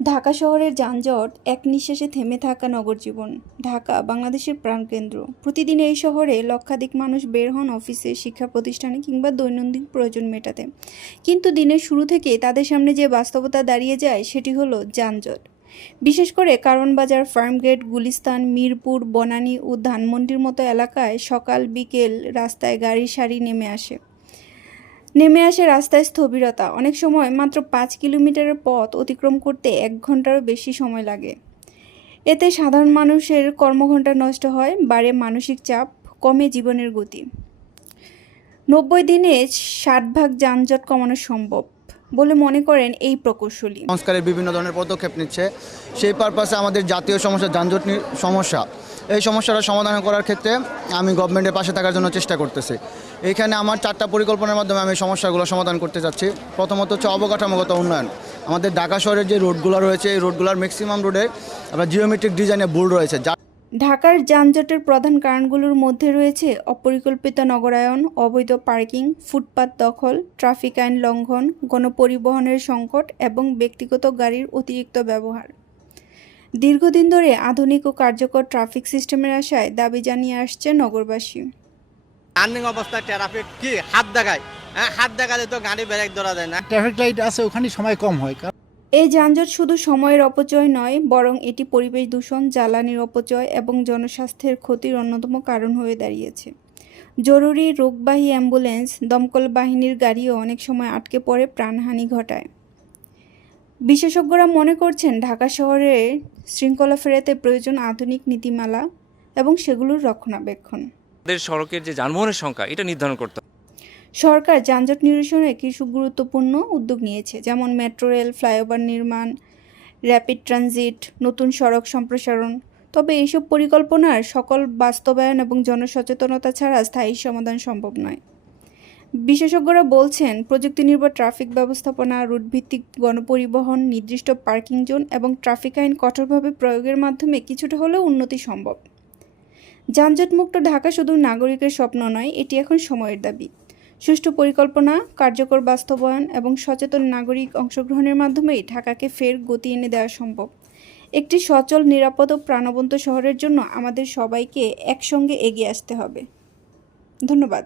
ঢাকা শহরের যানজট এক নিঃশ্বাসে থেমে থাকা নগর জীবন। ঢাকা বাংলাদেশের প্রাণকেন্দ্র। প্রতিদিন এই শহরে লক্ষাধিক মানুষ বের হন অফিসে, শিক্ষা প্রতিষ্ঠানে কিংবা দৈনন্দিন প্রয়োজন মেটাতে। কিন্তু দিনের শুরু থেকেই তাদের সামনে যে বাস্তবতা দাঁড়িয়ে যায় সেটি হলো যানজট। বিশেষ করে কারণ বাজার, ফার্মগেট, গুলিস্তান, মিরপুর, বনানী ও ধানমন্ডির মতো এলাকায় সকাল বিকেল রাস্তায় গাড়ির সারি নেমে আসে রাস্তায় স্থবিরতা। অনেক সময় মাত্র 5 কিলোমিটারের পথ অতিক্রম করতে 1 ঘন্টারও বেশি সময় লাগে। এতে সাধারণ মানুষের কর্মঘণ্টা নষ্ট হয়, বাড়ে মানসিক চাপ, কমে জীবনের গতি। 90 দিনে 60 ভাগ যানজট কমানো সম্ভব বলে মনে করেন এই প্রকৌশলী। সংস্কারের বিভিন্ন ধরনের পদক্ষেপ নিচ্ছে। সেই পারপাসে আমাদের জাতীয় সমস্যা যানজট সমস্যা, এই সমস্যাটা সমাধান করার ক্ষেত্রে আমি গভর্নমেন্টের পাশে থাকার জন্য চেষ্টা করতেছি। এইখানে আমার 4টা পরিকল্পনার মাধ্যমে আমি সমস্যাগুলো সমাধান করতে যাচ্ছি। প্রথমত হচ্ছে অবকাঠামোগত উন্নয়ন। আমাদের ঢাকা শহরের যে রোডগুলো রয়েছে, এই রোডগুলোর ম্যাক্সিমাম রোডে আপনার জিওমেট্রিক ডিজাইনে ভুল রয়েছে। ঢাকার যানজটের প্রধান কারণগুলোর মধ্যে রয়েছে অপরিকল্পিত নগরায়ন, অবৈধ পার্কিং, ফুটপাত দখল, ট্রাফিক আইন লঙ্ঘন, গণপরিবহনের সংকট এবং ব্যক্তিগত গাড়ির অতিরিক্ত ব্যবহার। দীর্ঘদিন ধরে আধুনিক ও কার্যকর ট্রাফিক সিস্টেমের আশায় দাবি জানিয়ে আসছে নগরবাসী। রানিং অবস্থায় ট্রাফিক কি হাত দেখায়, হাত দেখালে তো গাড়ি ব্রেক ধরা যায় না। ট্রাফিক লাইট আছে, ওখানে সময় কম হয়। এই যানজট শুধু সময়ের অপচয় নয়, বরং এটি পরিবেশ দূষণ, জ্বালানির অপচয় এবং জনস্বাস্থ্যের ক্ষতির অন্যতম কারণ হয়ে দাঁড়িয়েছে। জরুরি রোগবাহী অ্যাম্বুলেন্স, দমকল বাহিনীর গাড়িও অনেক সময় আটকে পড়ে, প্রাণহানি ঘটায়। বিশেষজ্ঞরা মনে করছেন ঢাকা শহরে শৃঙ্খলা ফেরাতে প্রয়োজন আধুনিক নীতিমালা এবং সেগুলোর রক্ষণাবেক্ষণ। সড়কের যে যানবাহনের সংখ্যা এটা নির্ধারণ করতে হবে। সরকার যানজট নিরসনে কিছু গুরুত্বপূর্ণ উদ্যোগ নিয়েছে, যেমন মেট্রো রেল, ফ্লাইওভার নির্মাণ, র্যাপিড ট্রানজিট, নতুন সড়ক সম্প্রসারণ। তবে এইসব পরিকল্পনার সকল বাস্তবায়ন এবং জনসচেতনতা ছাড়া স্থায়ী সমাধান সম্ভব নয়। বিশেষজ্ঞরা বলছেন প্রযুক্তি নির্ভর ট্রাফিক ব্যবস্থাপনা, রুটভিত্তিক গণপরিবহন, নির্দিষ্ট পার্কিং জোন এবং ট্রাফিক আইন কঠোরভাবে প্রয়োগের মাধ্যমে কিছুটা হলেও উন্নতি সম্ভব। যানজটমুক্ত ঢাকা শুধু নাগরিকের স্বপ্ন নয়, এটি এখন সময়ের দাবি। সুষ্ঠু পরিকল্পনা, কার্যকর বাস্তবায়ন এবং সচেতন নাগরিক অংশগ্রহণের মাধ্যমেই ঢাকাকে ফের গতি এনে দেওয়া সম্ভব। একটি সচল, নিরাপদ ও প্রাণবন্ত শহরের জন্য আমাদের সবাইকে একসঙ্গে এগিয়ে আসতে হবে। ধন্যবাদ।